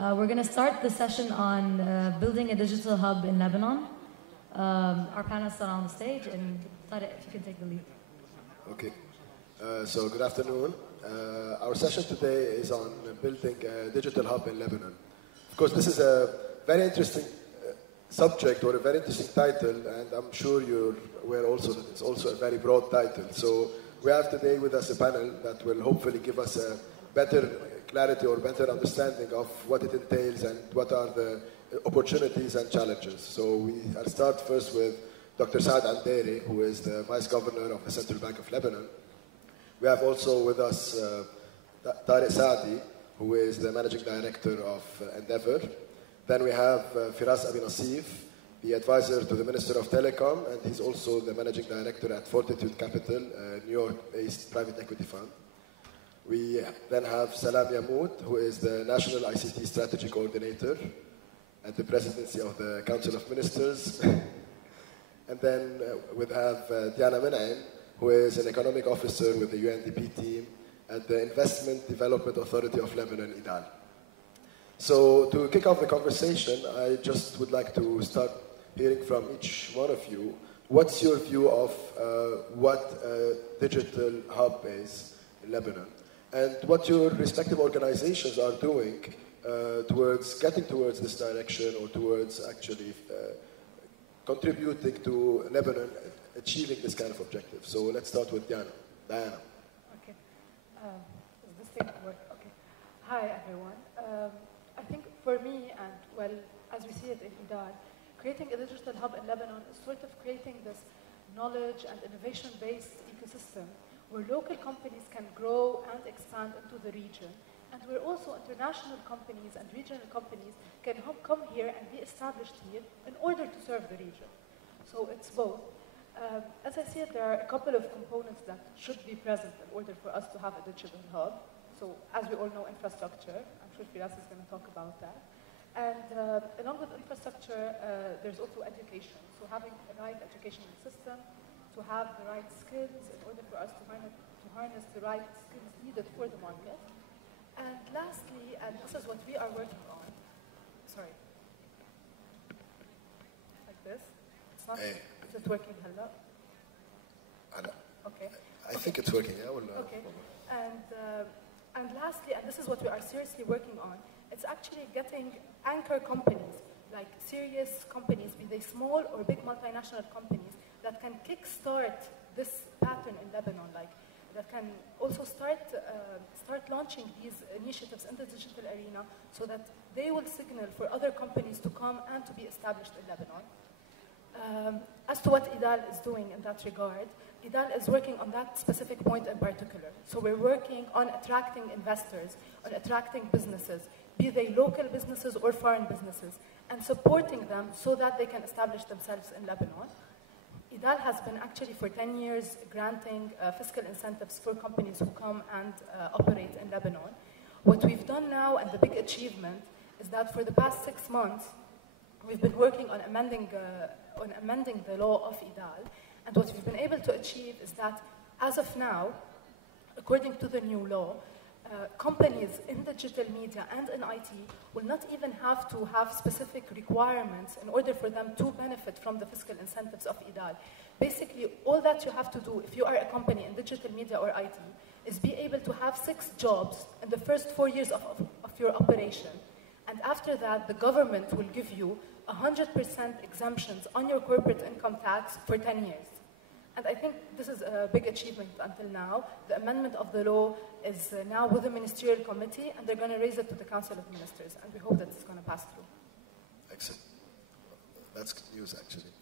We're going to start the session on building a digital hub in Lebanon. Our panelists are on the stage, and Tariq, if you can take the lead. Okay. So good afternoon. Our session today is on building a digital hub in Lebanon. Of course, this is a very interesting subject or a very interesting title, and I'm sure you're aware also that it's also a very broad title. So we have today with us a panel that will hopefully give us a better clarity or better understanding of what it entails and what are the opportunities and challenges. So I'll start first with Dr. Saad Al-Dairi, who is the Vice Governor of the Central Bank of Lebanon. We have also with us Tariq Saadi, who is the Managing Director of Endeavor. Then we have Firas Abi Nassif, the advisor to the Minister of Telecom, and he's also the Managing Director at Fortitude Capital, a New York-based private equity fund. We then have Salam Yammoud, who is the National ICT Strategy Coordinator at the Presidency of the Council of Ministers. And then we have Diana Menaim, who is an economic officer with the UNDP team at the Investment Development Authority of Lebanon, IDAL. So to kick off the conversation, I just would like to start hearing from each one of you. What's your view of what a digital hub is in Lebanon? And what your respective organizations are doing towards getting towards this direction or towards actually contributing to Lebanon achieving this kind of objective. So let's start with Diana. Okay. Does this thing work? Okay. Hi, everyone. I think for me, and well, as we see it in IDAL, creating a digital hub in Lebanon is sort of creating this knowledge and innovation-based ecosystem where local companies can grow and expand into the region, and where also international companies and regional companies can come here and be established here in order to serve the region. So it's both. As I see it, there are a couple of components that should be present in order for us to have a digital hub. So as we all know, infrastructure. I'm sure Firas is going to talk about that. And along with infrastructure, there's also education. So having the right educational system, to have the right skills in order for us to harness the right skills needed for the market. And lastly, and this is what we are working on, sorry, like this. It's not, is it working? Hello? Okay. I think it's working. Yeah. Okay. And lastly, and this is what we are seriously working on, it's actually getting anchor companies, like serious companies, be they small or big multinational companies, that can kickstart this pattern in Lebanon, like that can also start launching these initiatives in the digital arena, so that they will signal for other companies to come and to be established in Lebanon. As to what IDAL is doing in that regard, IDAL is working on that specific point in particular. So we're working on attracting investors, on attracting businesses, be they local businesses or foreign businesses, and supporting them so that they can establish themselves in Lebanon. IDAL has been actually for 10 years granting fiscal incentives for companies who come and operate in Lebanon. What we've done now, and the big achievement, is that for the past 6 months, we've been working on amending the law of IDAL. And what we've been able to achieve is that, as of now, according to the new law, companies in digital media and in IT will not even have to have specific requirements in order for them to benefit from the fiscal incentives of IDAL. Basically, all that you have to do if you are a company in digital media or IT is be able to have 6 jobs in the first 4 years of your operation. And after that, the government will give you 100% exemptions on your corporate income tax for 10 years. And I think this is a big achievement until now. The amendment of the law is now with the Ministerial Committee, and they're going to raise it to the Council of Ministers, and we hope that it's going to pass through. Excellent. That's good news, actually.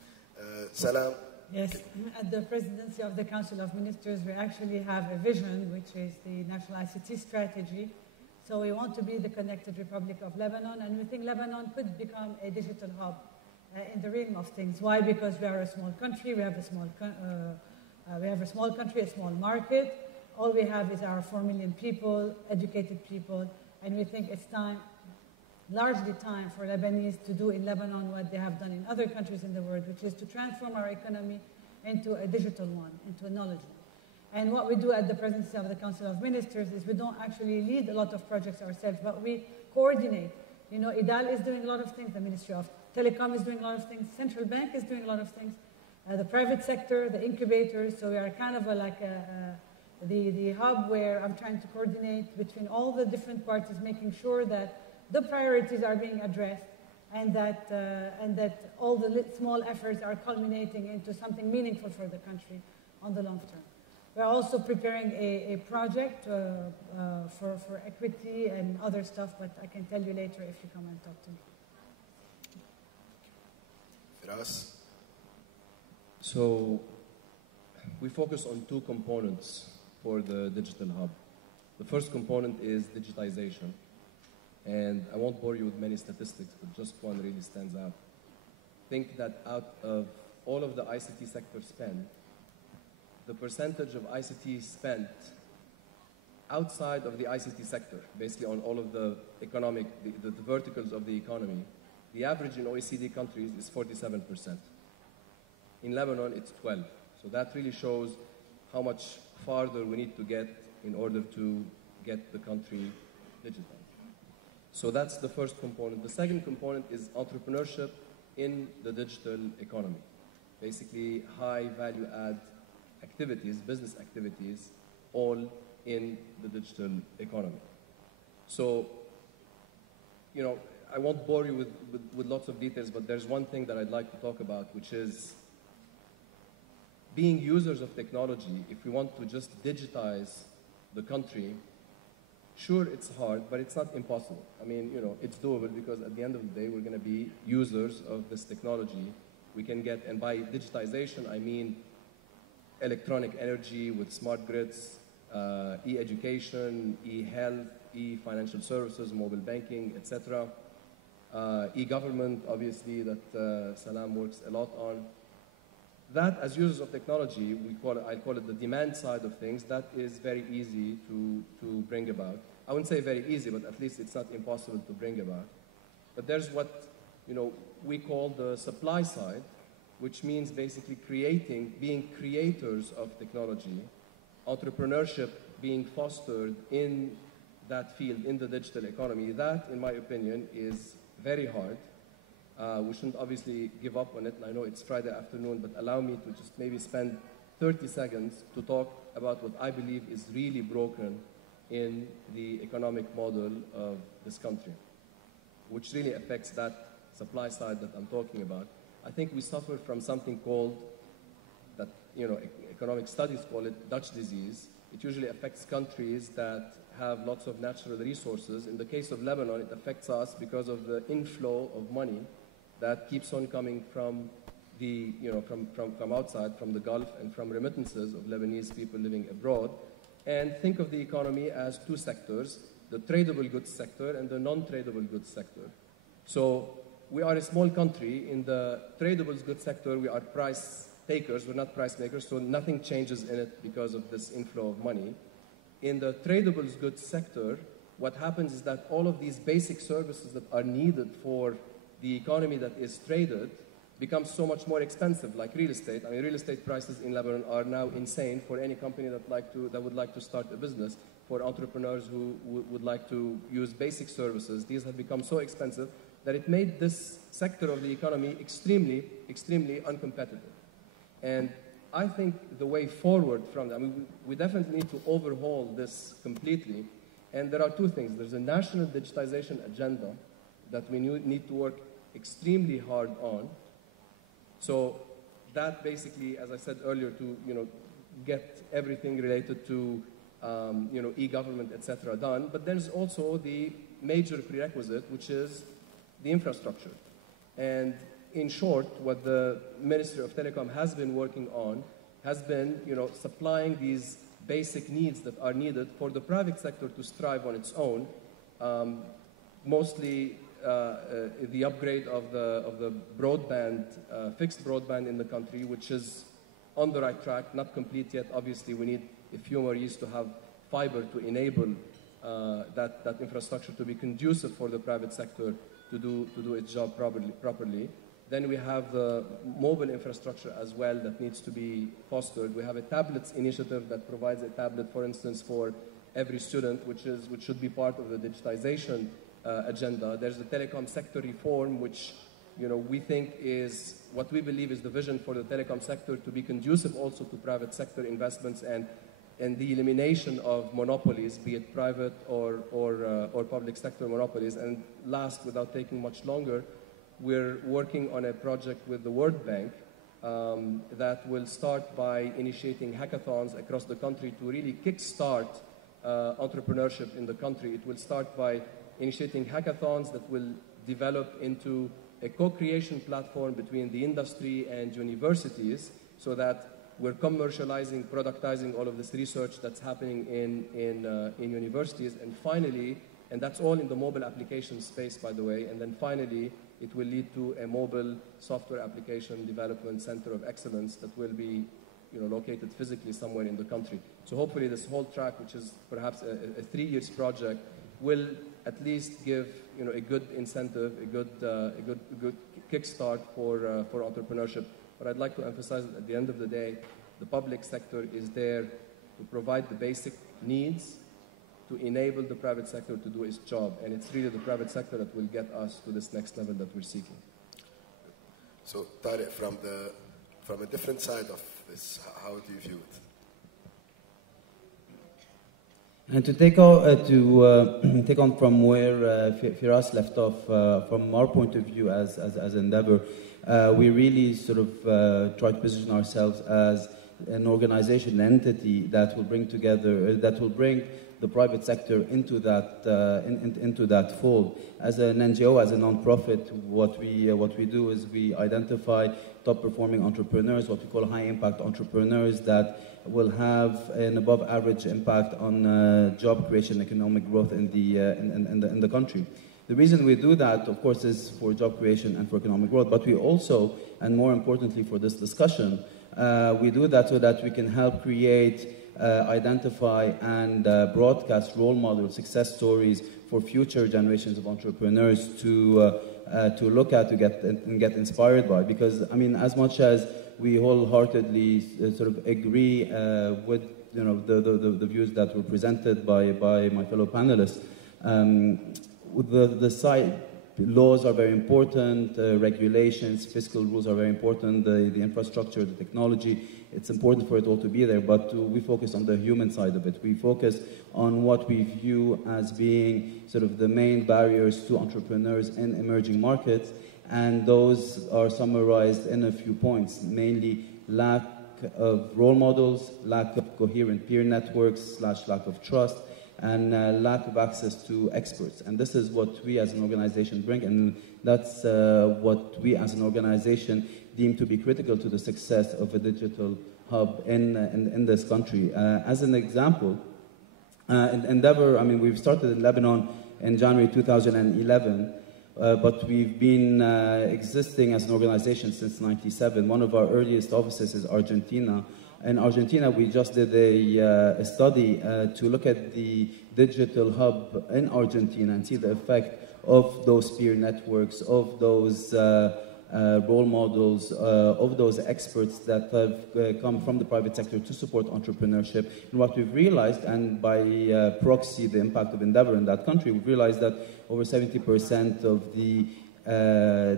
Salam? Yes, at the Presidency of the Council of Ministers, we actually have a vision, which is the National ICT Strategy. So we want to be the connected Republic of Lebanon, and we think Lebanon could become a digital hub in the realm of things. Why? Because we are a small country, we have a small country, a small market. All we have is our 4 million people, educated people, and we think it's largely time for Lebanese to do in Lebanon what they have done in other countries in the world, which is to transform our economy into a digital one, into a knowledge one. And what we do at the Presidency of the Council of Ministers is we don't actually lead a lot of projects ourselves, but we coordinate You know, IDAL is doing a lot of things. The Ministry of Telecom is doing a lot of things. Central Bank is doing a lot of things. The private sector, the incubators. So we are kind of the hub where I'm trying to coordinate between all the different parties, making sure that the priorities are being addressed and that all the small efforts are culminating into something meaningful for the country on the long term. We're also preparing a project for equity and other stuff, but I can tell you later if you come and talk to me. Firas? So we focus on two components for the digital hub. The first component is digitization. And I won't bore you with many statistics, but just one really stands out. Think that out of all of the ICT sector spend, the percentage of ICT spent outside of the ICT sector, basically on all of the economic, the verticals of the economy, the average in OECD countries is 47%. In Lebanon, it's 12%. So that really shows how much farther we need to get in order to get the country digital. So that's the first component. The second component is entrepreneurship in the digital economy. Basically, high value add activities, business activities, all in the digital economy. So, you know, I won't bore you with lots of details, but there's one thing that I'd like to talk about, which is being users of technology. If we want to just digitize the country, sure, it's hard, but it's not impossible. I mean, you know, it's doable because at the end of the day, we're going to be users of this technology. We can get, and by digitization, I mean electronic energy with smart grids, e-education, e-health, e-financial services, mobile banking, etc. E-government, obviously, that Salam works a lot on. That, as users of technology, I call it the demand side of things, that is very easy to bring about. I wouldn't say very easy, but at least it's not impossible to bring about. But there's what, you know, we call the supply side, which means basically being creators of technology, entrepreneurship being fostered in that field, in the digital economy. That, in my opinion, is very hard. We shouldn't obviously give up on it, and I know it's Friday afternoon, but allow me to just maybe spend 30 seconds to talk about what I believe is really broken in the economic model of this country, which really affects that supply side that I'm talking about. I think we suffer from something called, that, you know, economic studies call it Dutch disease. It usually affects countries that have lots of natural resources. In the case of Lebanon, it affects us because of the inflow of money that keeps on coming from the, you know, from outside, from the Gulf, and from remittances of Lebanese people living abroad. And think of the economy as two sectors, the tradable goods sector and the non-tradable goods sector. So we are a small country. In the tradable goods sector, we are price takers, we're not price makers, so nothing changes in it because of this inflow of money. In the tradable goods sector, what happens is that all of these basic services that are needed for the economy that is traded becomes so much more expensive, like real estate. I mean, real estate prices in Lebanon are now insane for any company that would like to start a business, for entrepreneurs who would like to use basic services. These have become so expensive that it made this sector of the economy extremely, extremely uncompetitive. And I think the way forward from that, I mean, we definitely need to overhaul this completely. And there are two things. There's a national digitization agenda that we need to work extremely hard on. So that basically, as I said earlier, to, you know, get everything related to you know, e-government, etc. done. But there's also the major prerequisite, which is the infrastructure. And in short, what the Ministry of Telecom has been working on has been, you know, supplying these basic needs that are needed for the private sector to strive on its own, mostly the upgrade of the broadband, fixed broadband in the country, which is on the right track, not complete yet. Obviously, we need a few more years to have fiber to enable that infrastructure to be conducive for the private sector to do its job properly. Then we have the mobile infrastructure as well that needs to be fostered. We have a tablets initiative that provides a tablet, for instance, for every student, which should be part of the digitization agenda. There's the telecom sector reform, which we think is what we believe is the vision for the telecom sector, to be conducive also to private sector investments and the elimination of monopolies, be it private or public sector monopolies. And last, without taking much longer, we're working on a project with the World Bank that will start by initiating hackathons across the country to really kickstart entrepreneurship in the country. It will start by initiating hackathons that will develop into a co-creation platform between the industry and universities, so that we're commercializing, productizing all of this research that's happening in universities. And finally, and that's all in the mobile application space, by the way, and then finally, it will lead to a mobile software application development center of excellence that will be located physically somewhere in the country. So hopefully this whole track, which is perhaps a 3 years project, will at least give a good incentive, a good kickstart for entrepreneurship. But I'd like to emphasize that at the end of the day, the public sector is there to provide the basic needs to enable the private sector to do its job. And it's really the private sector that will get us to this next level that we're seeking. So, Tariq, from a different side of this, how do you view it? And to take on from where Firas left off, from our point of view as Endeavor, we really sort of try to position ourselves as an organization, an entity that will bring together, that will bring the private sector into that fold. As an NGO, as a non-profit, what we do is we identify top-performing entrepreneurs, what we call high-impact entrepreneurs, that will have an above-average impact on job creation, economic growth in the country. The reason we do that, of course, is for job creation and for economic growth, but we also, and more importantly for this discussion, we do that so that we can help create, identify, and broadcast role models, success stories for future generations of entrepreneurs to look at, to get inspired by. Because, I mean, as much as we wholeheartedly sort of agree with the views that were presented by my fellow panelists, the side laws are very important, regulations, fiscal rules are very important, the infrastructure, the technology, it's important for it all to be there, but we focus on the human side of it. We focus on what we view as being sort of the main barriers to entrepreneurs in emerging markets, and those are summarized in a few points, mainly lack of role models, lack of coherent peer networks / lack of trust, and lack of access to experts. And this is what we as an organization bring, and that's what we as an organization deem to be critical to the success of a digital hub in this country. As an example, Endeavor, I mean, we've started in Lebanon in January 2011, but we've been existing as an organization since '97. One of our earliest offices is Argentina. In Argentina, we just did a study to look at the digital hub in Argentina and see the effect of those peer networks, of those role models, of those experts that have come from the private sector to support entrepreneurship. And what we've realized, and by proxy the impact of Endeavor in that country, we've realized that over 70% of the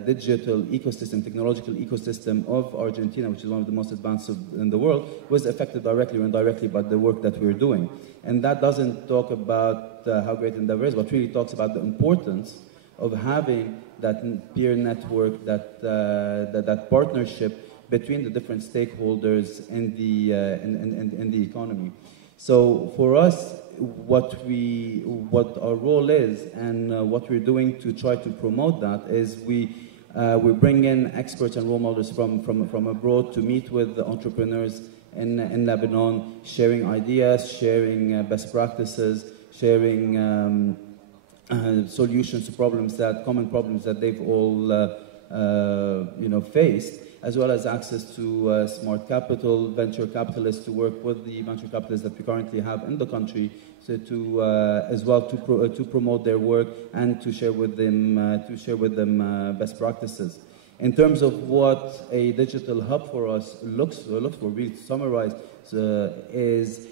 digital ecosystem, technological ecosystem of Argentina, which is one of the most advanced in the world, was affected directly or indirectly by the work that we're doing. And that doesn't talk about how great Endeavor is, but really talks about the importance of having that peer network, that partnership between the different stakeholders in the economy. So for us, what our role is and what we're doing to try to promote that is we bring in experts and role models from abroad to meet with the entrepreneurs in Lebanon, sharing ideas, sharing best practices, sharing solutions to common problems that they've all faced, as well as access to smart capital, venture capitalists, to work with the venture capitalists that we currently have in the country, so to as well to promote their work and to share with them best practices. In terms of what a digital hub for us looks for, we summarize is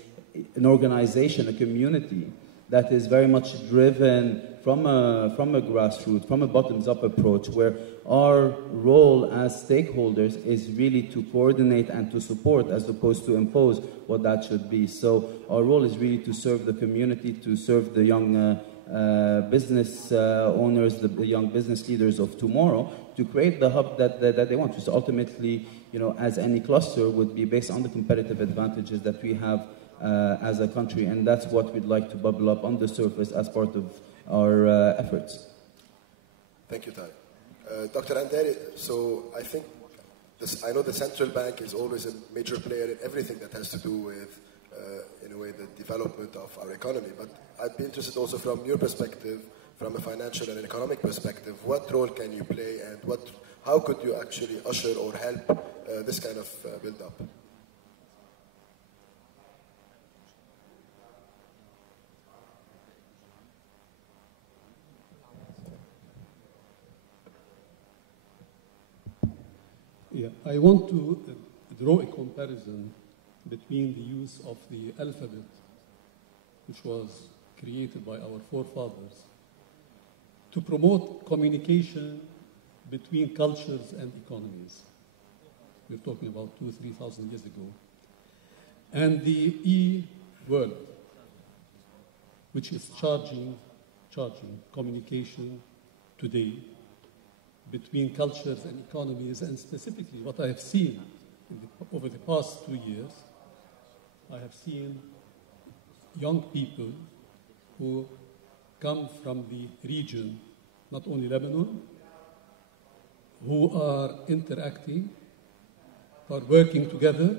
an organization, a community that is very much driven from a grassroots, from a bottoms-up approach, where our role as stakeholders is really to coordinate and to support as opposed to impose what that should be. So our role is really to serve the community, to serve the young business owners, the young business leaders of tomorrow, to create the hub that they want, which ultimately, as any cluster, would be based on the competitive advantages that we have as a country, and that's what we'd like to bubble up on the surface as part of our efforts. Thank you, Tariq. Dr. Andari, so I know the central bank is always a major player in everything that has to do with, in a way, the development of our economy, but I'd be interested also from your perspective, from a financial and an economic perspective, what role can you play and how could you actually usher or help this kind of build-up? Yeah, I want to draw a comparison between the use of the alphabet, which was created by our forefathers, to promote communication between cultures and economies. We're talking about 2,000-3,000 years ago. And the e-world, which is charging communication today between cultures and economies, and specifically what I have seen over the past 2 years, I have seen young people who come from the region, not only Lebanon, who are interacting, are working together,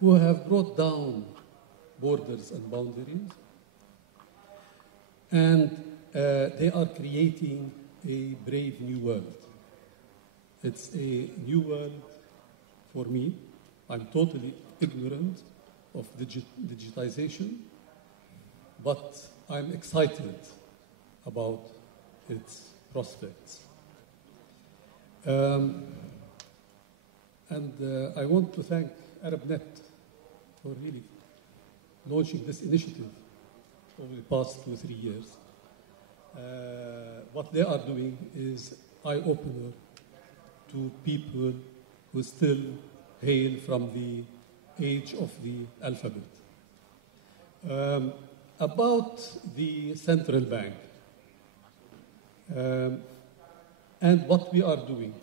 who have brought down borders and boundaries, and they are creating a brave new world. It's a new world for me. I'm totally ignorant of digitization, but I'm excited about its prospects. And I want to thank ArabNet for really launching this initiative over the past 2 or 3 years. What they are doing is eye-opener to people who still hail from the age of the alphabet. About the central bank and what we are doing.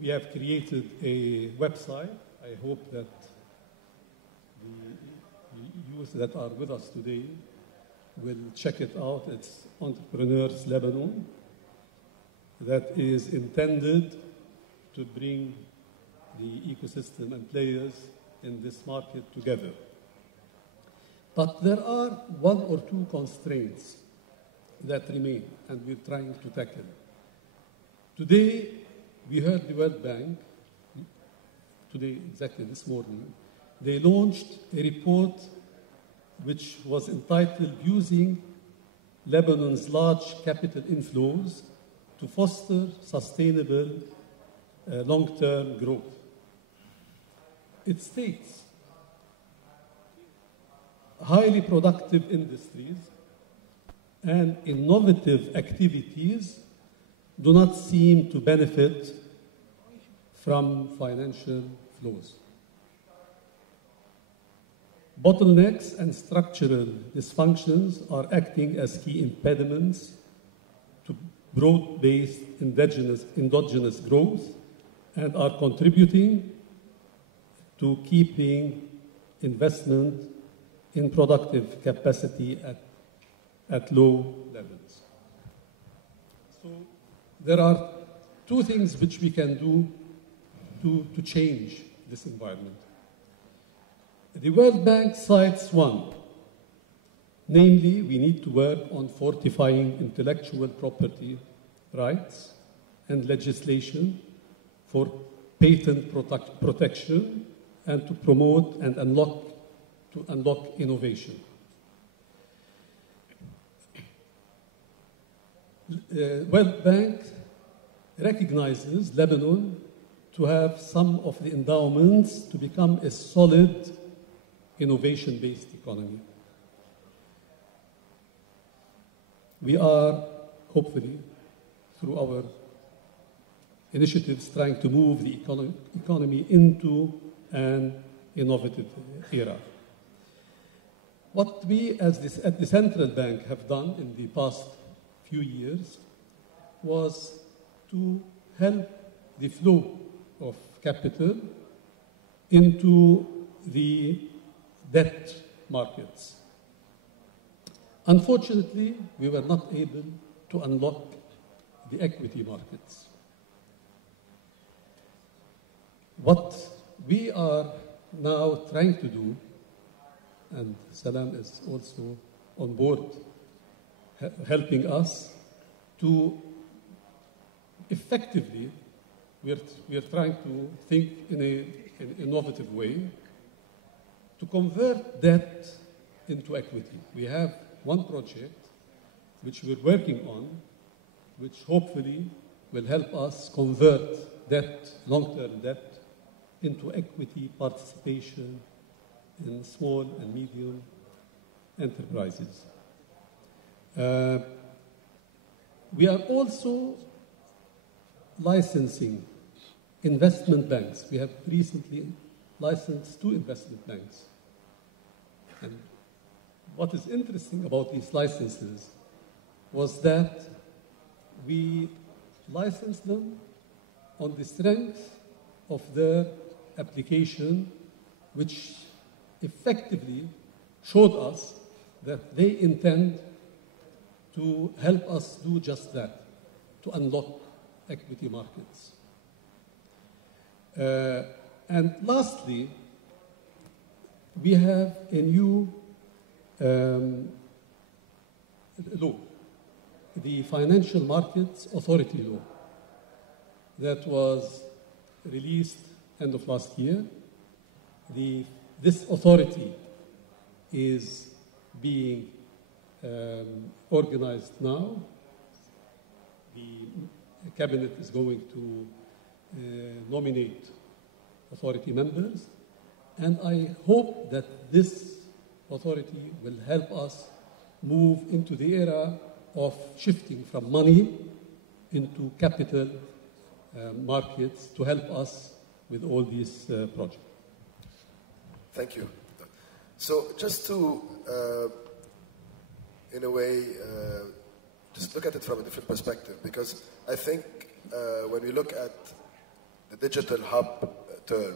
We have created a website. I hope that the youth that are with us today will check it out. It's Entrepreneurs Lebanon, that is intended to bring the ecosystem and players in this market together. But there are 1 or 2 constraints that remain, and we're trying to tackle. Today, we heard the World Bank, today, exactly this morning, they launched a report which was entitled Using Lebanon's Large Capital Inflows to Foster Sustainable Long-Term Growth. It states highly productive industries and innovative activities do not seem to benefit from financial flows. Bottlenecks and structural dysfunctions are acting as key impediments to broad-based endogenous growth and are contributing to keeping investment in productive capacity at low levels. So there are 2 things which we can do to change this environment. The World Bank cites 1, namely, we need to work on fortifying intellectual property rights and legislation for patent protection and to promote and unlock innovation. World Bank recognizes Lebanon to have some of the endowments to become a solid innovation-based economy. We are, hopefully, through our initiatives, trying to move the economy into an innovative era. What we, at the central bank, have done in the past few years was to help the flow of capital into the debt markets. Unfortunately, we were not able to unlock the equity markets. What we are now trying to do, and Salam is also on board helping us to effectively, we are trying to think in an innovative way to convert debt into equity. We have one project which we're working on, which hopefully will help us convert debt, long-term debt, into equity participation in small and medium enterprises. We are also licensing investment banks. We have recently licensed 2 investment banks. And what is interesting about these licenses was that we licensed them on the strength of their application, which effectively showed us that they intend to help us do just that, to unlock equity markets. And lastly, we have a new law, the Financial Markets Authority Law, that was released end of last year. This authority is being organized now. The cabinet is going to nominate authority members, and I hope that this authority will help us move into the era of shifting from money into capital markets to help us with all these projects. Thank you. So just to, in a way, just look at it from a different perspective, because I think when we look at the digital hub term,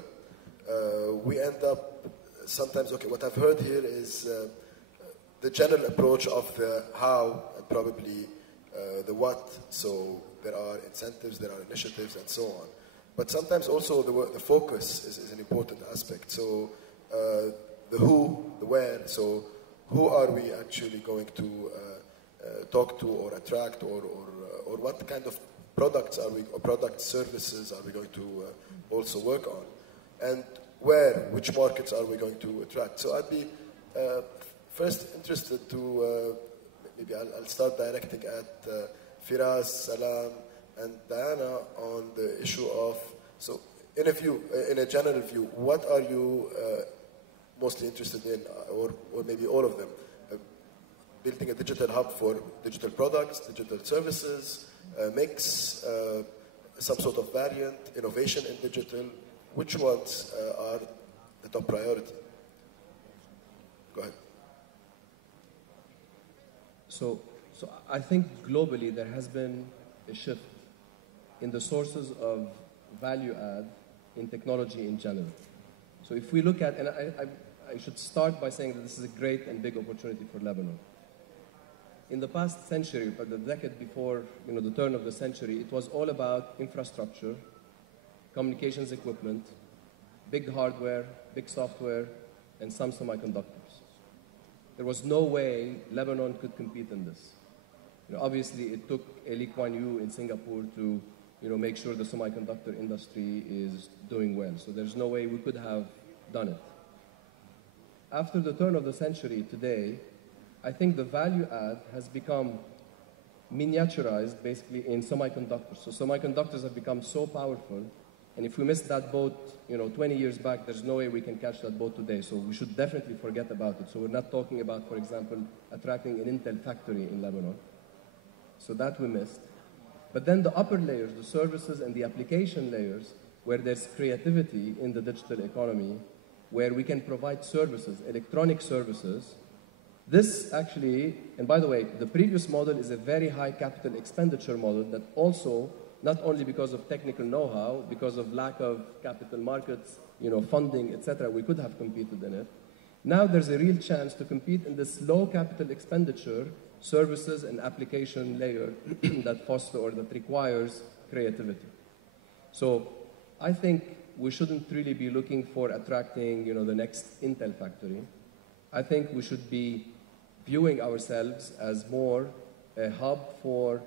we end up sometimes, okay, what I've heard here is the general approach of the how and probably the what. So there are incentives, there are initiatives, and so on. But sometimes also the focus is an important aspect. So the who, the where. So who are we actually going to talk to or attract, or what kind of products are we, or product services are we going to also work on, and where, which markets are we going to attract? So I'd be first interested to maybe I'll start directing at Firas, Salam, and Diana on the issue of, so in a general view, what are you mostly interested in, or maybe all of them? Building a digital hub for digital products, digital services, mix, some sort of variant, innovation in digital. Which ones are the top priority? Go ahead. So I think globally there has been a shift in the sources of value add in technology in general. So if we look at, and I should start by saying that this is a great and big opportunity for Lebanon. In the past century, but the decade before, the turn of the century, it was all about infrastructure, communications equipment, big hardware, big software, and some semiconductors. There was no way Lebanon could compete in this. Obviously, it took Lee Kuan Yew in Singapore to make sure the semiconductor industry is doing well. So there's no way we could have done it. After the turn of the century today, I think the value add has become miniaturized basically in semiconductors. So semiconductors have become so powerful, and if we missed that boat 20 years back, there's no way we can catch that boat today. So we should definitely forget about it. So we're not talking about, for example, attracting an Intel factory in Lebanon. So that we missed. But then the upper layers, the services and the application layers, where there's creativity in the digital economy, where we can provide services, electronic services. This actually, and by the way, the previous model is a very high capital expenditure model that also, not only because of technical know-how, because of lack of capital markets, funding, etc., we could have competed in it. Now there's a real chance to compete in this low capital expenditure services and application layer that foster or that requires creativity. So I think we shouldn't really be looking for attracting, the next Intel factory. I think we should be viewing ourselves as more a hub for,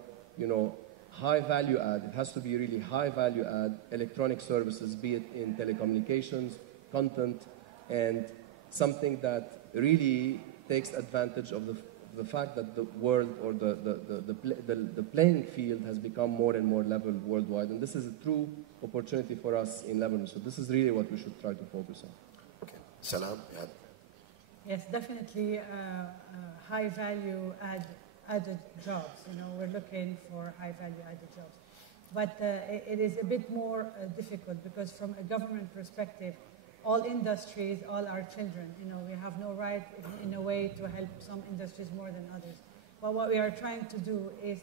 high value add. It has to be really high value add electronic services, be it in telecommunications, content, and something that really takes advantage of the fact that the world or the playing field has become more and more level worldwide. And this is a true opportunity for us in Lebanon. So this is really what we should try to focus on. Okay. Salam, yeah. Yes, definitely high value added jobs. We're looking for high value added jobs. But it is a bit more difficult because from a government perspective, all industries, all our children, we have no right in a way to help some industries more than others. But what we are trying to do is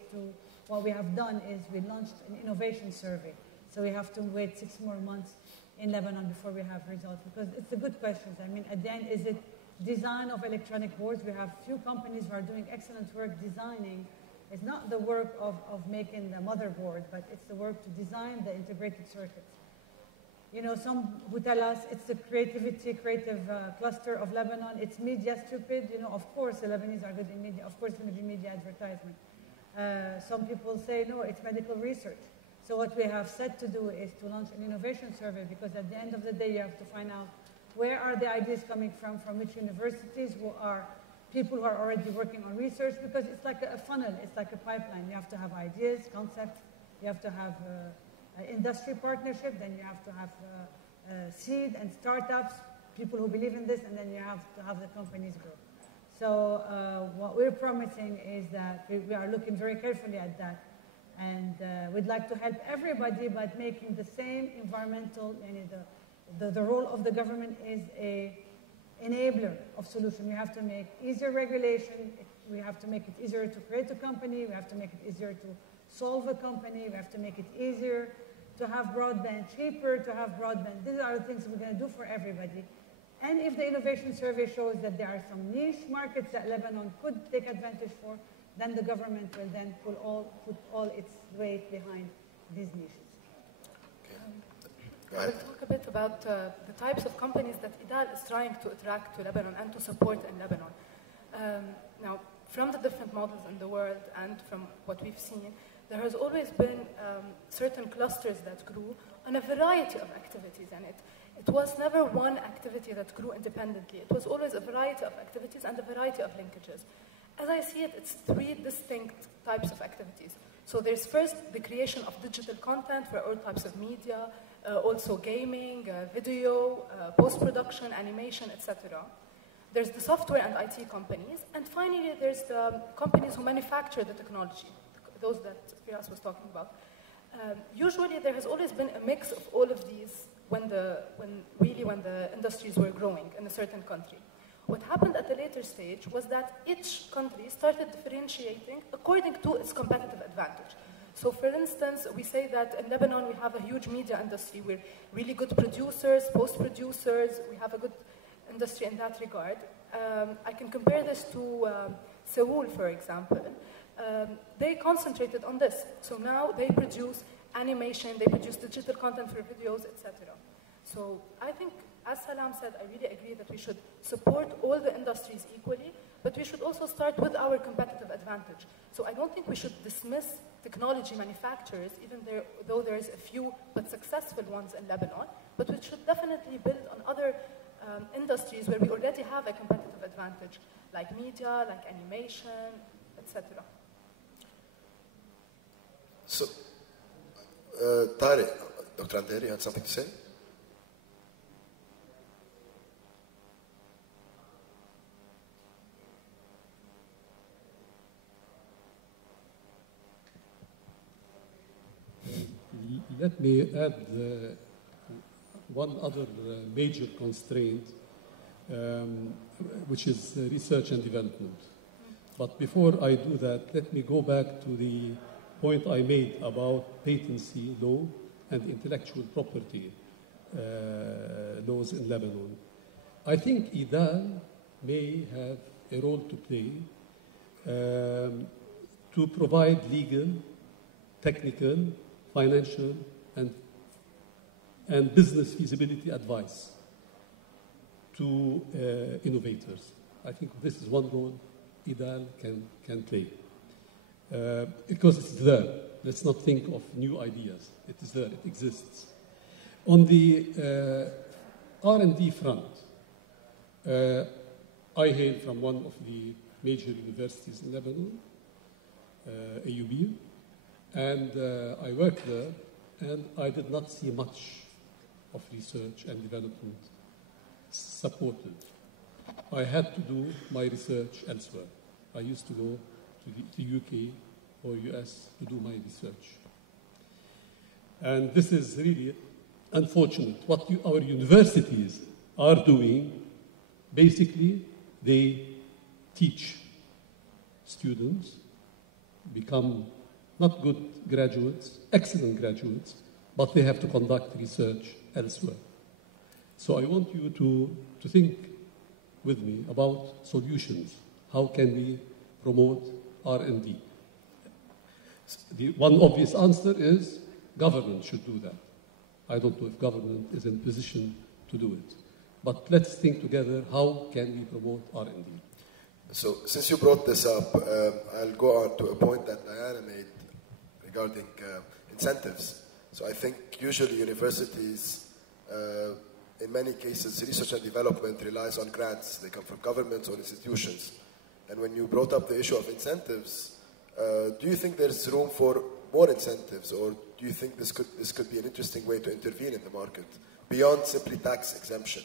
what we have done is we launched an innovation survey. So we have to wait 6 more months in Lebanon before we have results because it's a good question. I mean, at the end, is it design of electronic boards? We have few companies who are doing excellent work designing. It's not the work of making the motherboard, but it's the work to design the integrated circuits. Some who tell us it's the creative cluster of Lebanon. It's media stupid. Of course, the Lebanese are good in media. Of course, it's going to be media advertisement. Some people say, no, it's medical research. So what we have said to do is to launch an innovation survey because at the end of the day, you have to find out where are the ideas coming from which universities, who are people who are already working on research, because it's like a funnel, it's like a pipeline. You have to have ideas, concepts, you have to have industry partnership, then you have to have seed and startups, people who believe in this, and then you have to have the companies grow. So what we're promising is that we are looking very carefully at that, and we'd like to help everybody, but making the same environmental, the role of the government is a enabler of solution. We have to make easier regulation, we have to make it easier to create a company, we have to make it easier to solve a company, we have to make it easier to have broadband, cheaper to have broadband. These are the things we're going to do for everybody. And if the innovation survey shows that there are some niche markets that Lebanon could take advantage for, then the government will then put all its weight behind these niches. We'll talk a bit about the types of companies that IDAL is trying to attract to Lebanon and to support in Lebanon. Now, from the different models in the world and from what we've seen, there has always been certain clusters that grew on a variety of activities, and it was never one activity that grew independently. It was always a variety of activities and a variety of linkages. As I see it, it's 3 distinct types of activities. So there's first the creation of digital content for all types of media, also gaming, video, post-production, animation, etc. There's the software and IT companies, and finally there's the companies who manufacture the technology, those that Firas was talking about. Usually there has always been a mix of all of these when the industries were growing in a certain country. What happened at the later stage was that each country started differentiating according to its competitive advantage. So for instance, we say that in Lebanon we have a huge media industry. We're really good producers, post-producers. We have a good industry in that regard. I can compare this to Seoul, for example. They concentrated on this. So now they produce animation, they produce digital content for videos, etc. So I think, as Salam said, I really agree that we should support all the industries equally, but we should also start with our competitive advantage. So I don't think we should dismiss technology manufacturers, even though there's a few but successful ones in Lebanon, but we should definitely build on other industries where we already have a competitive advantage, like media, like animation, etc. So, Tariq, Dr. Anderi, you had something to say? let me add one other major constraint, which is research and development. But before I do that, let me go back to the point I made about patency law and intellectual property laws in Lebanon. I think IDAL may have a role to play to provide legal, technical, financial, and business feasibility advice to innovators. I think this is one role IDAL can play. Because it's there. Let's not think of new ideas. It is there. It exists. On the R&D front, I hail from one of the major universities in Lebanon, AUB, and I worked there, and I did not see much of research and development supported. I had to do my research elsewhere. I used to go to the UK or US to do my research. And this is really unfortunate. What our universities are doing, basically, they teach students, become not good graduates, excellent graduates, but they have to conduct research elsewhere. So I want you to think with me about solutions. How can we promote R&D? The one obvious answer is government should do that. I don't know if government is in a position to do it. But let's think together, how can we promote R&D? So since you brought this up, I'll go on to a point that Diana made regarding incentives. So I think usually universities, in many cases, research and development relies on grants. They come from governments or institutions. And when you brought up the issue of incentives, do you think there's room for more incentives, or do you think this could be an interesting way to intervene in the market beyond simply tax exemption?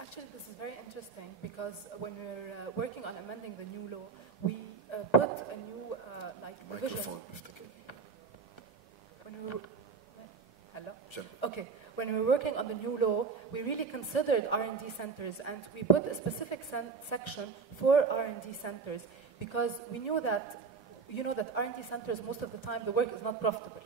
Actually, this is very interesting because when we're working on amending the new law, we put a new Microphone. Hello? Sure. Okay. When we were working on the new law, we really considered R&D centers, and we put a specific section for R&D centers because we knew that, that R&D centers, most of the time, the work is not profitable.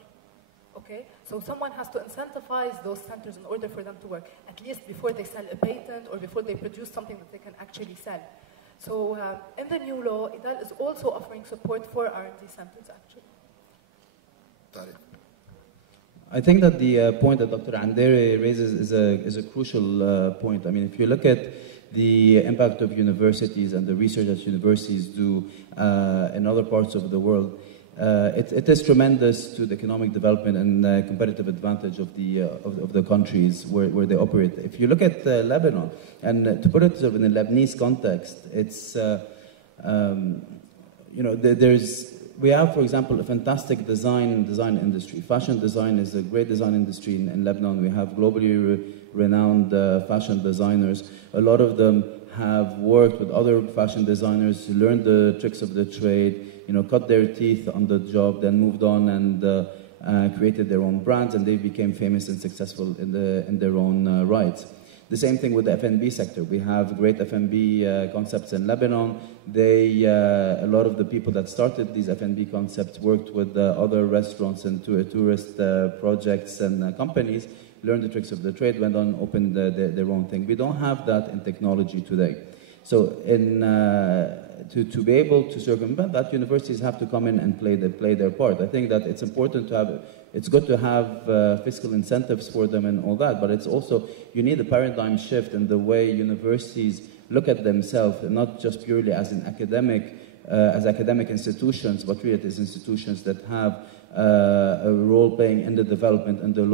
Okay? So someone has to incentivize those centers in order for them to work, at least before they sell a patent or before they produce something that they can actually sell. So in the new law, IDAL is also offering support for R&D centers, actually. Tariq. I think that the point that Dr. Andere raises is a crucial point. I mean, if you look at the impact of universities and the research that universities do in other parts of the world, it is tremendous to the economic development and competitive advantage of the countries where they operate. If you look at Lebanon, and to put it sort of in a Lebanese context, it's we have, for example, a fantastic design industry. Fashion design is a great design industry in Lebanon. We have globally renowned fashion designers. A lot of them have worked with other fashion designers, learned the tricks of the trade, cut their teeth on the job, then moved on and created their own brands, and they became famous and successful in their own rights. The same thing with the F&B sector. We have great F&B concepts in Lebanon. A lot of the people that started these F&B concepts worked with other restaurants and tourist projects and companies, learned the tricks of the trade, went on, opened their own thing. We don't have that in technology today. So to be able to circumvent that, universities have to come in and play their part. I think that it's important to have, it's good to have fiscal incentives for them and all that, but it's also, you need a paradigm shift in the way universities look at themselves, and not just purely as academic institutions, but really as institutions that have a role playing in the development in the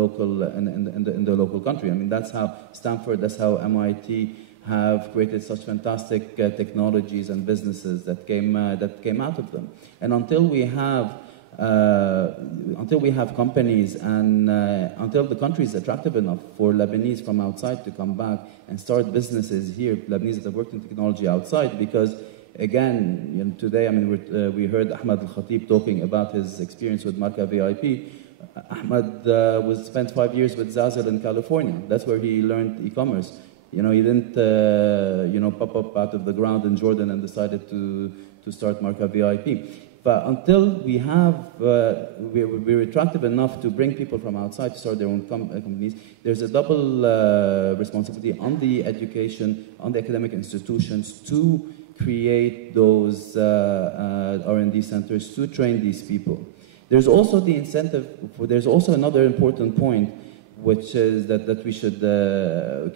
local country. I mean, that's how Stanford, that's how MIT have created such fantastic technologies and businesses that came out of them. And until we have companies and until the country is attractive enough for Lebanese from outside to come back and start businesses here, Lebanese that have worked in technology outside, because again, today, I mean, we heard Ahmed Al-Khatib talking about his experience with Marca VIP. Ahmad spent 5 years with Zazzle in California. That's where he learned e-commerce. He didn't, pop up out of the ground in Jordan and decided to start Marca VIP. But until we're attractive enough to bring people from outside to start their own companies, there's a double responsibility on the education, on the academic institutions to create those R&D centers, to train these people. There's also the incentive, there's also another important point, which is that we should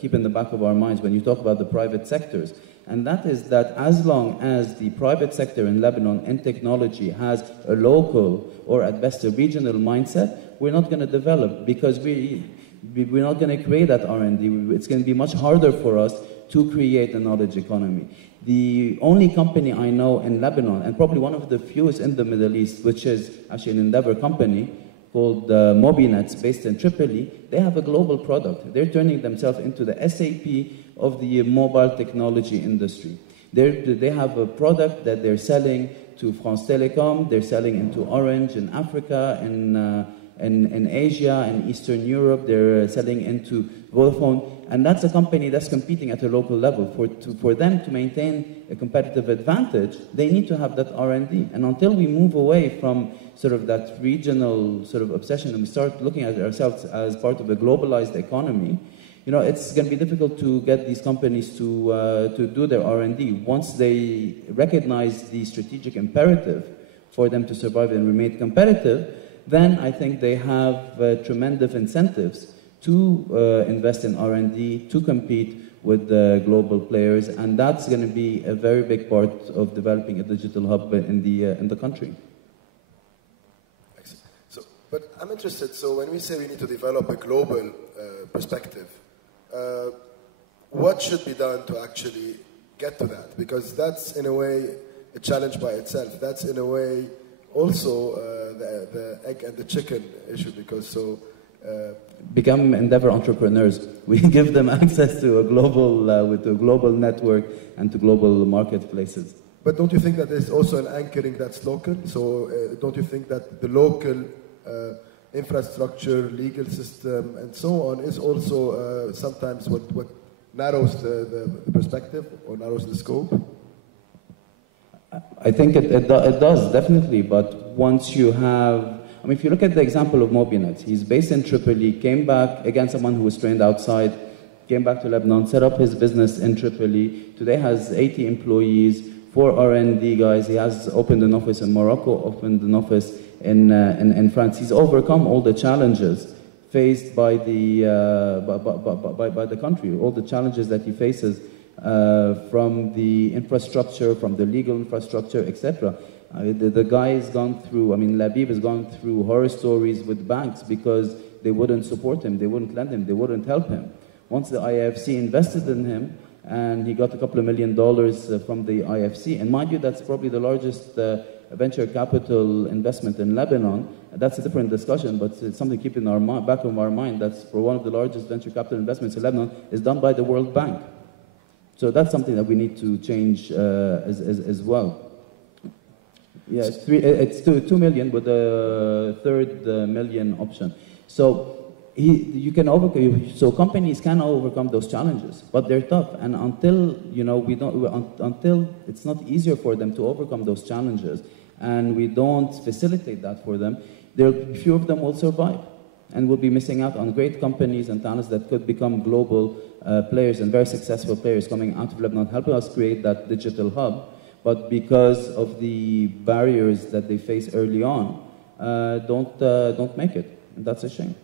keep in the back of our minds when you talk about the private sectors. And that is that as long as the private sector in Lebanon in technology has a local or at best a regional mindset, we're not going to develop, because we're not going to create that R&D. It's going to be much harder for us to create a knowledge economy. The only company I know in Lebanon, and probably one of the fewest in the Middle East, which is actually an Endeavor company called Mobinets, based in Tripoli, they have a global product. They're turning themselves into the SAP of the mobile technology industry. They have a product that they're selling to France Telecom, they're selling into Orange in Africa, in Asia, in Eastern Europe, they're selling into Vodafone, and that's a company that's competing at a local level. For them to maintain a competitive advantage, they need to have that R&D. And until we move away from sort of that regional sort of obsession and we start looking at ourselves as part of a globalized economy, it's going to be difficult to get these companies to do their R&D. Once they recognize the strategic imperative for them to survive and remain competitive, then I think they have tremendous incentives to invest in R&D, to compete with the global players, and that's going to be a very big part of developing a digital hub in the country. So, but I'm interested, so when we say we need to develop a global perspective, what should be done to actually get to that? Because that's, in a way, a challenge by itself. That's, in a way, also the egg and the chicken issue, because become Endeavor entrepreneurs. We give them access to a global network and to global marketplaces. But don't you think that there's also an anchoring that's local? So don't you think that the local infrastructure, legal system, and so on is also sometimes what narrows the perspective or narrows the scope? I think it does, definitely, but once you have... if you look at the example of Mobinet, he's based in Tripoli, came back, again, someone who was trained outside, came back to Lebanon, set up his business in Tripoli, today has 80 employees, 4 R&D guys, he has opened an office in Morocco, opened an office in France. He's overcome all the challenges faced by the country, all the challenges that he faces from the infrastructure, from the legal infrastructure, etc. The guy has gone through, Labib has gone through horror stories with banks because they wouldn't support him, they wouldn't lend him, they wouldn't help him. Once the IFC invested in him, and he got a couple of $1 million from the IFC, and mind you, that's probably the largest venture capital investment in Lebanon. That's a different discussion, but it's something to keep in our back of our mind. That's for one of the largest venture capital investments in Lebanon is done by the World Bank. So that's something that we need to change as well. Yeah, it's 2 million with a third million option. So companies can overcome those challenges, but they're tough. And until until it's not easier for them to overcome those challenges, and we don't facilitate that for them, few of them will survive, and we'll be missing out on great companies and talents that could become global players and very successful players coming out of Lebanon, helping us create that digital hub. But because of the barriers that they face early on, don't make it. And that's a shame.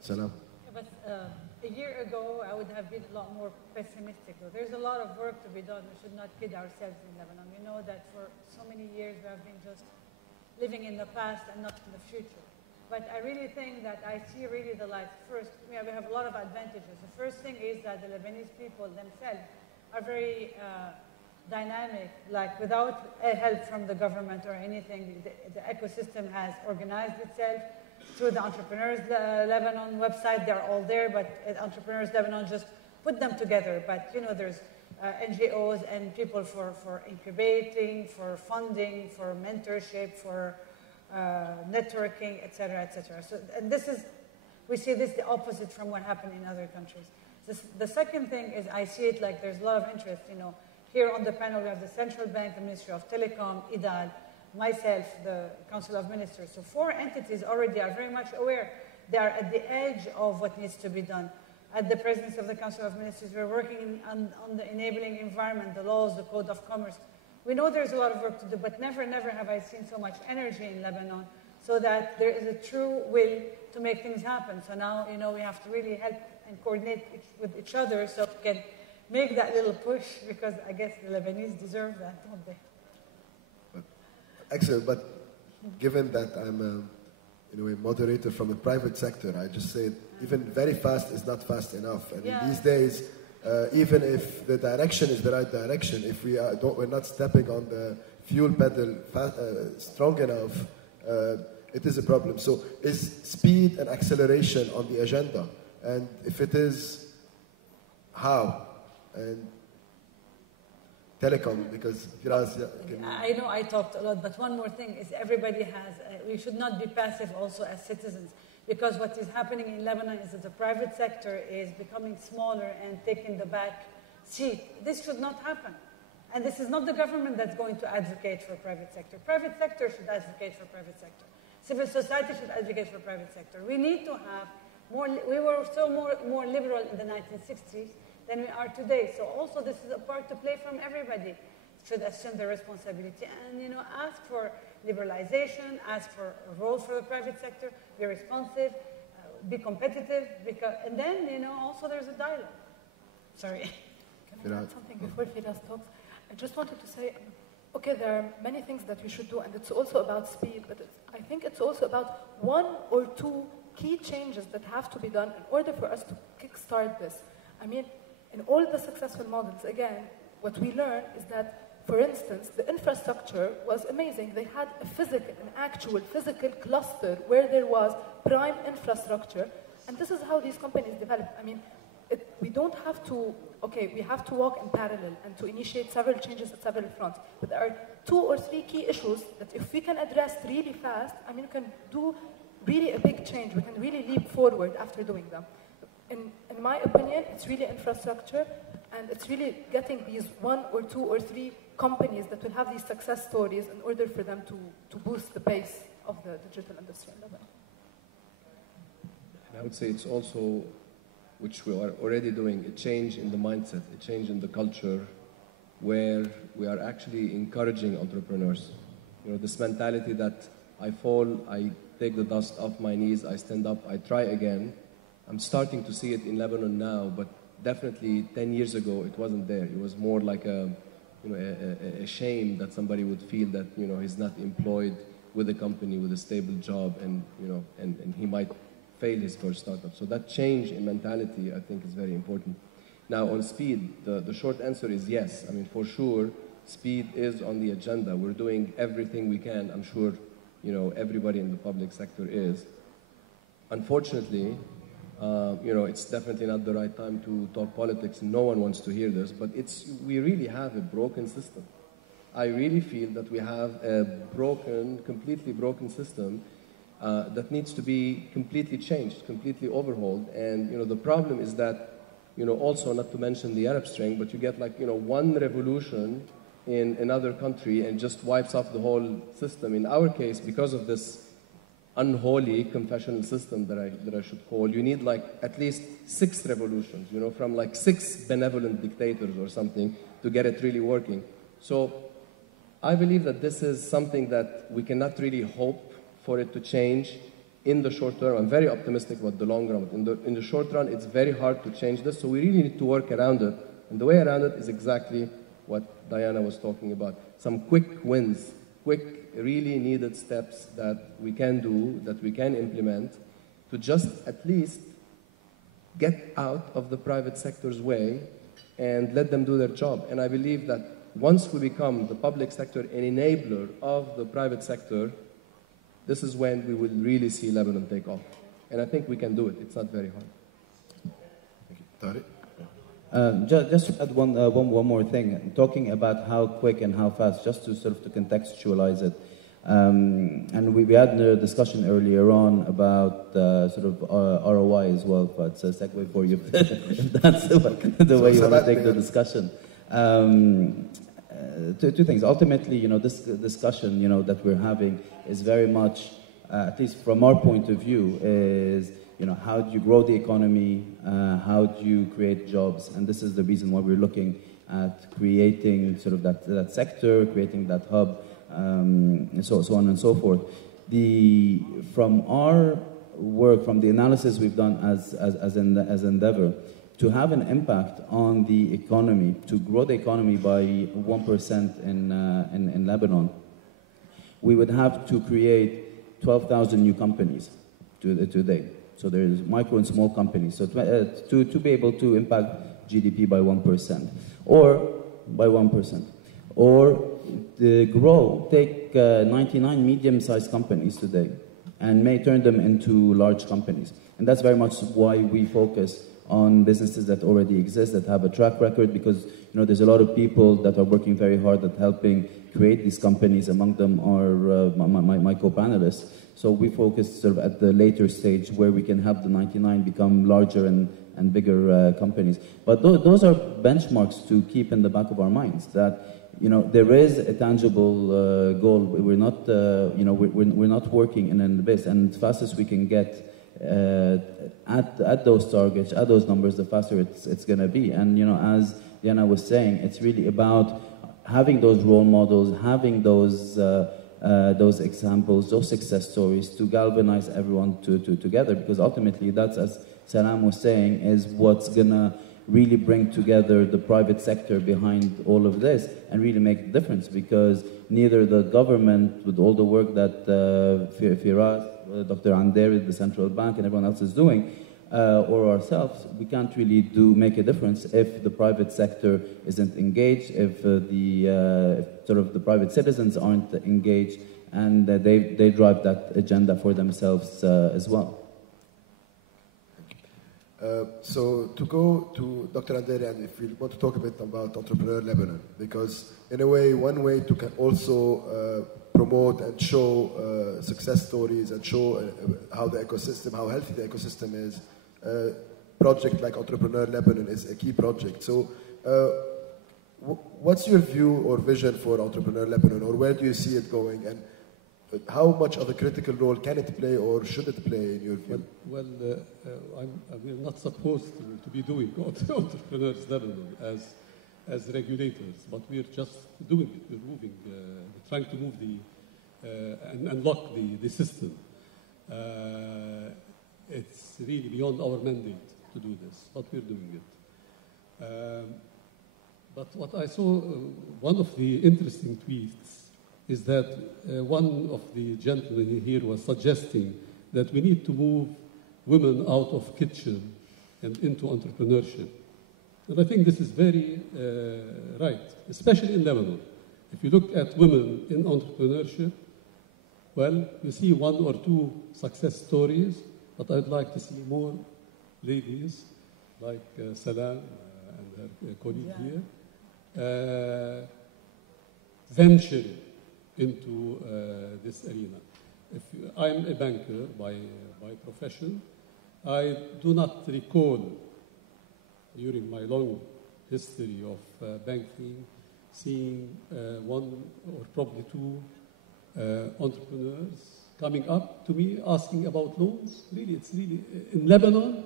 Salam. But a year ago, I would have been a lot more pessimistic. There's a lot of work to be done. We should not kid ourselves in Lebanon. We know that for so many years we have been just living in the past and not in the future. But I really think that I see really the light. First, we have a lot of advantages. The first thing is that the Lebanese people themselves are very dynamic, like without help from the government or anything. The ecosystem has organized itself through the Entrepreneurs Lebanon website. They're all there, but Entrepreneurs Lebanon just put them together. But there's NGOs and people for incubating, for funding, for mentorship, for networking, etc., etc. So, and this is, we see this the opposite from what happened in other countries. The second thing is I see it like there's a lot of interest, you know. Here on the panel we have the Central Bank, the Ministry of Telecom, IDAL, myself, the Council of Ministers. So 4 entities already are very much aware. They are at the edge of what needs to be done. At the presence of the Council of Ministers, we're working on the enabling environment, the laws, the code of commerce. We know there's a lot of work to do, but never, never have I seen so much energy in Lebanon so that there is a true will to make things happen. So now, you know, we have to really help and coordinate with each other so we can make that little push, because I guess the Lebanese deserve that, don't they? Excellent, but given that I'm in a way moderator from the private sector, I just say even very fast is not fast enough. And in these days, even if the direction is the right direction, if we're not stepping on the fuel pedal strong enough, it is a problem. So is speed and acceleration on the agenda? And if it is, how? And telecom, because I know I talked a lot, but one more thing is everybody has, we should not be passive also as citizens, because what is happening in Lebanon is that the private sector is becoming smaller and taking the back seat. This should not happen. And this is not the government that's going to advocate for private sector. Private sector should advocate for private sector. Civil society should advocate for private sector. We need to have more, we were so more liberal in the 1960s than we are today. So also this is a part to play from everybody. Should assume the responsibility and, you know, ask for liberalization, ask for a role for the private sector, be responsive, be competitive, and then, you know, also there's a dialogue. Sorry. Can I add something before Firas talks? I just wanted to say, okay, there are many things that we should do, and it's also about speed, but I think it's also about 1 or 2 key changes that have to be done in order for us to kickstart this. I mean, in all the successful models, again, what we learn is that, for instance, the infrastructure was amazing. They had an actual physical cluster where there was prime infrastructure, and this is how these companies develop. I mean, we don't have to, okay, we have to walk in parallel and to initiate several changes at several fronts, but there are 2 or 3 key issues that if we can address really fast, I mean, we can do really a big change. We can really leap forward after doing them. In my opinion, it's really infrastructure, and it's really getting these 1 or 2 or 3 companies that will have these success stories in order for them to boost the pace of the digital industry in Lebanon. And I would say it's also, which we are already doing, a change in the mindset, a change in the culture, where we are actually encouraging entrepreneurs. You know, this mentality that I fall, I take the dust off my knees, I stand up, I try again. I'm starting to see it in Lebanon now, but definitely 10 years ago it wasn't there. It was more like a shame that somebody would feel that, you know, he's not employed with a company with a stable job, and, you know, and he might fail his first startup. So that change in mentality, I think, is very important. Now, on speed, the short answer is yes. I mean, for sure, speed is on the agenda. We're doing everything we can. I'm sure, you know, everybody in the public sector is. Unfortunately, you know, it's definitely not the right time to talk politics. No one wants to hear this, but we really have a broken system. I really feel that we have a completely broken system that needs to be completely changed, completely overhauled. And, you know, the problem is that, you know, also not to mention the Arab Spring, but you get, like, you know, one revolution in another country and just wipes off the whole system. In our case, because of this unholy confessional system that I should call, you need like at least 6 revolutions, you know, from like 6 benevolent dictators or something to get it really working. So I believe that this is something that we cannot really hope for it to change in the short term. I'm very optimistic about the long run, but in the short run, it's very hard to change this, so we really need to work around it. And the way around it is exactly what Diana was talking about. Some quick wins, really needed steps that we can do, that we can implement, to just at least get out of the private sector's way and let them do their job. And I believe that once we become the public sector an enabler of the private sector, this is when we will really see Lebanon take off. And I think we can do it. It's not very hard. Thank you. Tariq? Just to add one more thing, talking about how quick and how fast, just to sort of to contextualize it. And we had a discussion earlier on about sort of ROI as well, but it's a segue for you if that's the way you want to take the discussion. Two things. Ultimately, this discussion, that we're having is very much, at least from our point of view, is, how do you grow the economy? How do you create jobs? And this is the reason why we're looking at creating sort of that sector, creating that hub, and so on and so forth. From our work, from the analysis we've done as Endeavor, to have an impact on the economy, to grow the economy by 1% in Lebanon, we would have to create 12,000 new companies today. So there's micro and small companies. So to be able to impact GDP by 1%, or by 1%, or take 99 medium-sized companies today and may turn them into large companies. And that's very much why we focus on businesses that already exist, that have a track record, because there's a lot of people that are working very hard at helping create these companies. Among them are my co-panelists. So we focus sort of at the later stage where we can help the 99 become larger and bigger companies. But those are benchmarks to keep in the back of our minds, that there is a tangible goal. We're not we're not working in an abyss, and as fast as we can get at those targets, at those numbers, the faster it's going to be. And as Diana was saying, it's really about having those role models, having those examples, those success stories, to galvanize everyone together, because ultimately that's, as Salam was saying, is what's going to really bring together the private sector behind all of this and really make a difference, because neither the government, with all the work that Firas, Dr. Anderi, the central bank, and everyone else is doing, or ourselves, we can't really make a difference if the private sector isn't engaged, if the private citizens aren't engaged, and they drive that agenda for themselves as well. So to go to Dr. Anderi, and if we want to talk a bit about Entrepreneur Lebanon, because in a way, one way to also promote and show success stories and show how healthy the ecosystem is, project like Entrepreneur Lebanon is a key project. So what's your view or vision for Entrepreneur Lebanon, or where do you see it going, and how much of a critical role can it play, or should it play in your view? We're not supposed to be doing Entrepreneurs Lebanon as regulators, but we're just doing it. We're moving, we're trying to move and unlock the system. It's really beyond our mandate to do this, but we're doing it. But what I saw, one of the interesting tweets is that one of the gentlemen here was suggesting that we need to move women out of kitchen and into entrepreneurship. And I think this is very right, especially in Lebanon. If you look at women in entrepreneurship, well, you see one or two success stories, but I'd like to see more ladies like Salam and her colleague here venturing into this arena. I'm a banker by profession. I do not recall, during my long history of banking, seeing one or probably two entrepreneurs coming up to me asking about loans. Really, it's really, in Lebanon,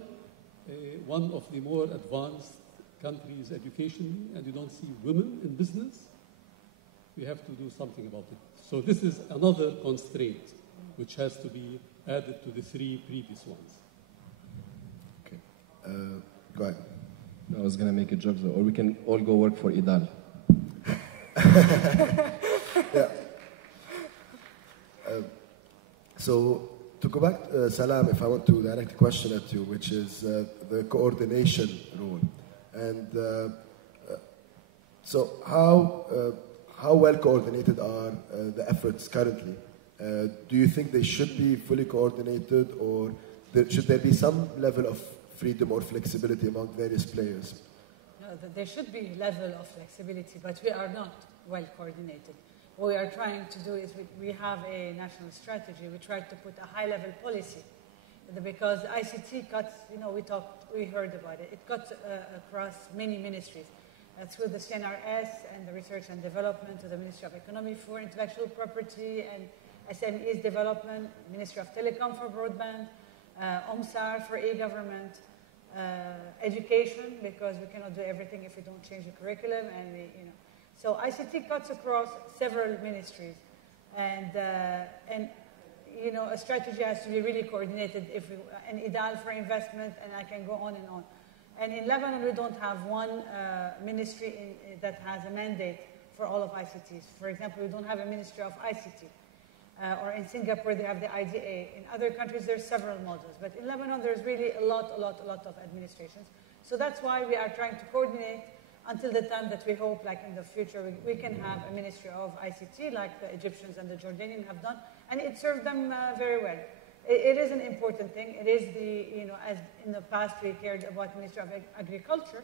one of the more advanced countries educationally, and you don't see women in business. We have to do something about it. So this is another constraint which has to be added to the three previous ones. Okay. Go ahead. I was going to make a joke, though, or we can all go work for Idal. Yeah. So to go back, Salam, if I want to direct a question at you, which is the coordination role. And so how well coordinated are the efforts currently? Do you think they should be fully coordinated, or should there be some level of freedom or flexibility among various players? No, there should be a level of flexibility, but we are not well coordinated. what we are trying to do is we have a national strategy. We try to put a high-level policy because ICT cuts, we heard about it. It cuts across many ministries. Through the CNRS and the Research and Development to the Ministry of Economy for Intellectual Property and SMEs Development, Ministry of Telecom for Broadband, OMSAR for e-government, education, because we cannot do everything if we don't change the curriculum, and So ICT cuts across several ministries, and a strategy has to be really coordinated. An IDAL for investment, and I can go on and on. And in Lebanon, we don't have one ministry that has a mandate for all of ICTs. For example, we don't have a Ministry of ICT. Or in Singapore, they have the IDA. In other countries, there's several models. But in Lebanon, there's really a lot of administrations. So that's why we are trying to coordinate until the time that we hope, like in the future, we can have a Ministry of ICT, like the Egyptians and the Jordanians have done. And it served them very well. It is an important thing. It is as in the past we cared about Ministry of Agriculture,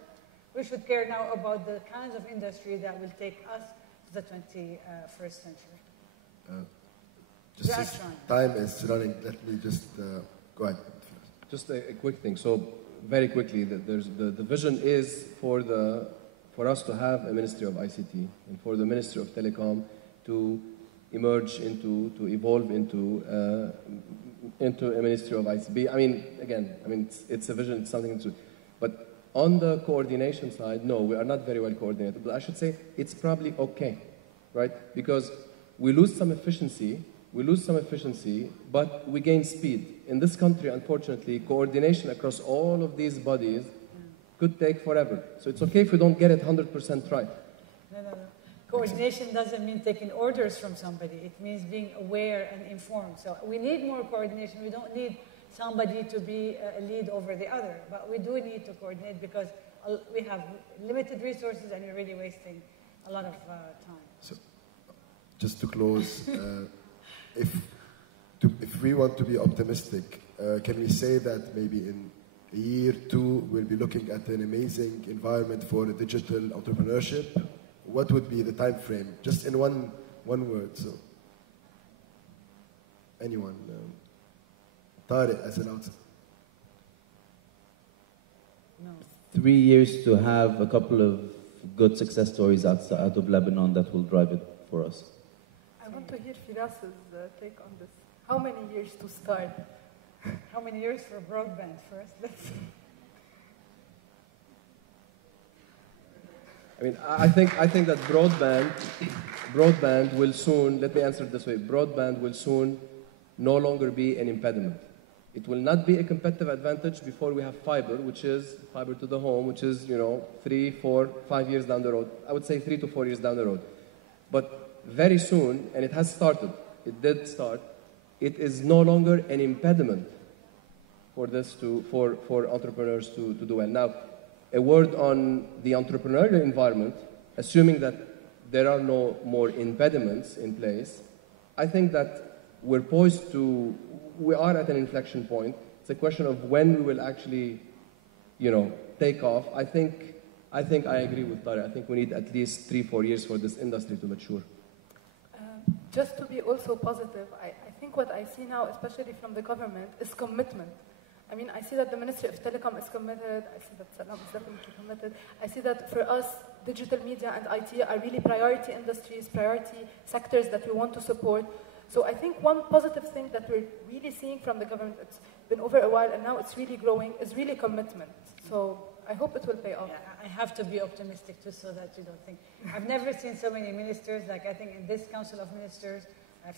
we should care now about the kinds of industry that will take us to the 21st century. Just time is running. Let me just go ahead. Just a quick thing. So very quickly, the vision is for us to have a Ministry of ICT and for the Ministry of Telecom to emerge to evolve into a Ministry of ICT. It's a vision, it's something to. But on the coordination side, no, we are not very well coordinated. But I should say it's probably okay, right? Because we lose some efficiency, but we gain speed. In this country, unfortunately, coordination across all of these bodies could take forever. So it's okay if we don't get it 100% right. No. Coordination doesn't mean taking orders from somebody. It means being aware and informed. So we need more coordination. We don't need somebody to be a lead over the other. But we do need to coordinate because we have limited resources and we're really wasting a lot of time. So, just to close, if we want to be optimistic, can we say that maybe in a year, 2, we'll be looking at an amazing environment for digital entrepreneurship? What would be the time frame? Just in one word. So, anyone? Tariq as an outsider. No. 3 years to have a couple of good success stories out of Lebanon that will drive it for us. I want to hear Firas's take on this. How many years to start? How many years for broadband first? Let's see. I think that broadband will soon, let me answer it this way, broadband will soon no longer be an impediment. It will not be a competitive advantage before we have fiber, which is fiber to the home, which is, 3, 4, 5 years down the road. I would say 3 to 4 years down the road. But very soon, and it has started, it did start, it is no longer an impediment for entrepreneurs to do well. Now, a word on the entrepreneurial environment, assuming that there are no more impediments in place, I think that we are at an inflection point. It's a question of when we will actually, take off. I think I agree with Tariq. I think we need at least 3-4 years for this industry to mature. Just to be also positive, I think what I see now, especially from the government, is commitment. I see that the Ministry of Telecom is committed. I see that Salam is definitely committed. I see that for us, digital media and IT are really priority industries, priority sectors that we want to support. So I think one positive thing that we're really seeing from the government, it's been over a while and now it's really growing, is really commitment. So I hope it will pay off. Yeah, I have to be optimistic too so that you don't think. I've never seen so many ministers, like I think in this Council of Ministers,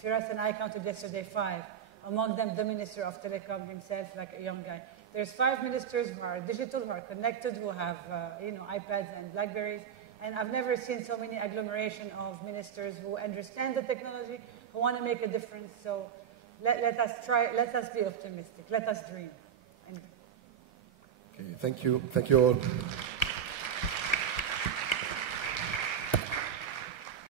Firas and I counted yesterday 5. Among them, the Minister of Telecom himself, like a young guy. There's 5 ministers who are digital, who are connected, who have iPads and Blackberries. And I've never seen so many agglomeration of ministers who understand the technology, who want to make a difference. So let us be optimistic. Let us dream. Okay, thank you all.